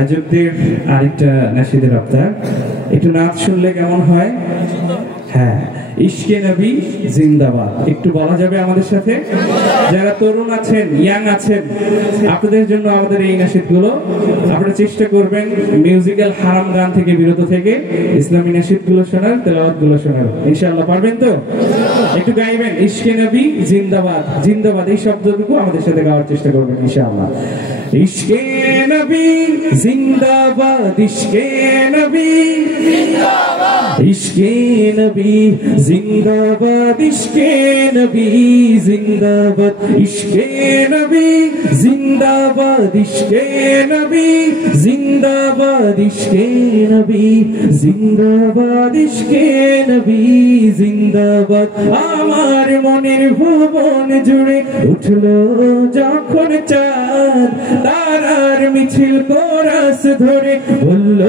আয়োজকদের আরেকটা নাশিদের আবদার, একটু নাচ শুনলে কেমন হয়? হ্যাঁ, ইশকে নবী জিন্দাবাদ একটু বলা যাবে আমাদের সাথে? যারা তরুণ আছেন, ইয়াং আছেন, আপনাদের জন্য আমাদের এই নাশিদগুলো। আপনারা চেষ্টা করবেন মিউজিক্যাল হারাম গান থেকে বিরত থেকে ইসলামী নাশিদগুলো শোনার, তেলাওয়াতগুলো শোনার। ইনশাআল্লাহ পারবেন তো? একটু গাইবেন ইশকে নবী জিন্দাবাদ, জিন্দাবাদ এই শব্দটুকু আমাদের সাথে গাওয়ার চেষ্টা করবেন ইনশাআল্লাহ। ইশকে নবী জিন্দাবাদ, ইশকে নবী জিন্দাবাদ, ইশকে নবী জিন্দাবাদ, ইশকে নবী জিন্দাবাদ, ইশকে নবী জিন্দাবাদ, ইশকে নবী জিন্দাবাদ, ইশকে নবী জিন্দাবাদ, ইশকে নবী জিন্দাবাদ। আমার মনের ভুবন জুড়ে উঠলো যখন চাঁদ, তারার মিছিল কোরাস ধরে বলল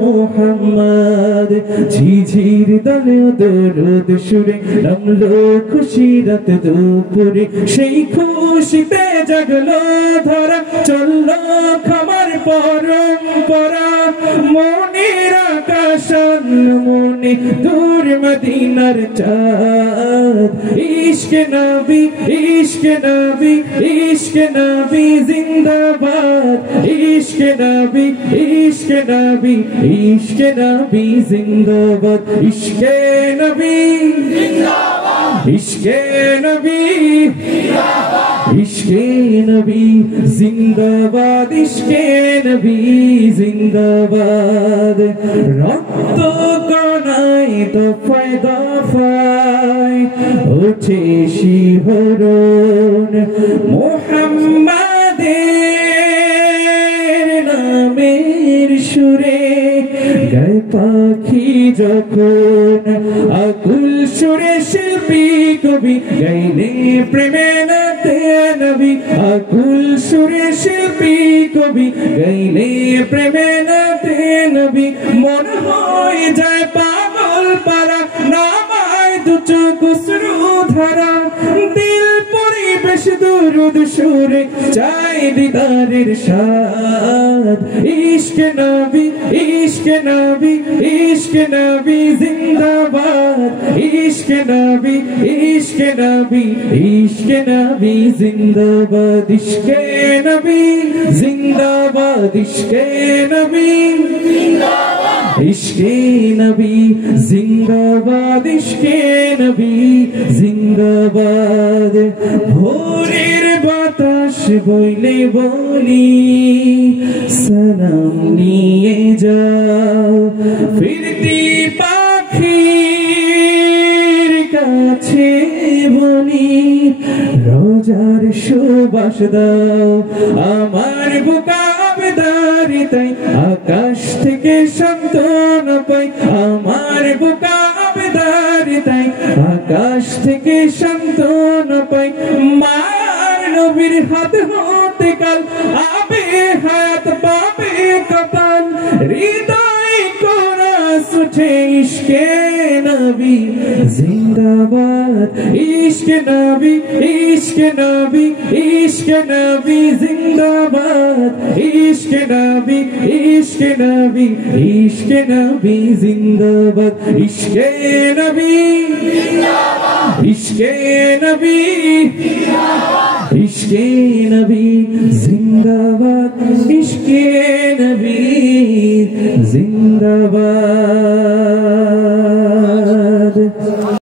মুহাম্মদ। ঝিঝির দলে দরুদ সুরে নামলো খুশি রাত দুপুরে, সেই খুশিতে জাগলো ধরা, চললো খামার পরম্পরা। মনের আকাশ মনে দূর মদিনার চাঁদ। ইশকে নবী, ইশকে নবী, ইশকে নবী জিন্দাবাদ, ইশকে নবী, ইশকে নবী, ইশকে নবী জিন্দাবাদ, ইশকে নবী জিন্দাবাদ, ইশকে নবী জিন্দাবাদ, ইশকে নবী জিন্দাবাদ, ইশকে নবী জিন্দাবাদ। রক্ত কণায় দফায় দফায় ওঠে শিহরণ, মুহাম্মাদের নামের সুরে গায় পাখি যখন, আকুল সুরে শিল্পী কবি গাইলে প্রেমে নাতে নবী, আকুল সুরে শিল্পী কবি গাইলে প্রেমে নাতে নবী। মন হয়ে যায় পাগল পারা, নামায় দু চোখ অশ্রু ধারা, দিল পরিবেশ দুরুদ সুরে চাই দিদারের স্বাদ। ইশকে নবী, ইশকে নবী, ইশকে নবী জিন্দাবাদ, ইশকে নবী, ইশকে নবী, ইশকে নবী জিন্দাবাদ, ইশকে নবী জিন্দাবাদ, ইশকে নবী জিন্দাবাদ, ইশকে নবী জিন্দাবাদ, ইশকে নবী জিন্দাবাদ। ভোরের বাতাস বইলে বলি সালাম নিয়ে যাও, ফিরতি পাখির কাছে বলি রোজার সুবাস দাও। আমার বুকা আবেদারি তাই আকাশ থেকে সান্ত্বনা পাই, আমার বুকা আবেদারি তাই আকাশ থেকে সান্ত্বনা পাই। মার নবীর হাত হতে কাল আবে হায়াত পাবে কপাল, হৃদয় কোরাস উঠে ইশকে নবী জিন্দাবাদ, ইশকে নবী, ইশকে নবী, ইশকে নবী জিন্দাবাদ, ইশকে নবী, ইশকে নবী, ইশকে নবী জিন্দাবাদ, ইশকে নবী জিন্দাবাদ, ইশকে নবী জিন্দাবাদ, ইশকে নবী জিন্দাবাদ, ইশকে নবী জিন্দাবাদ।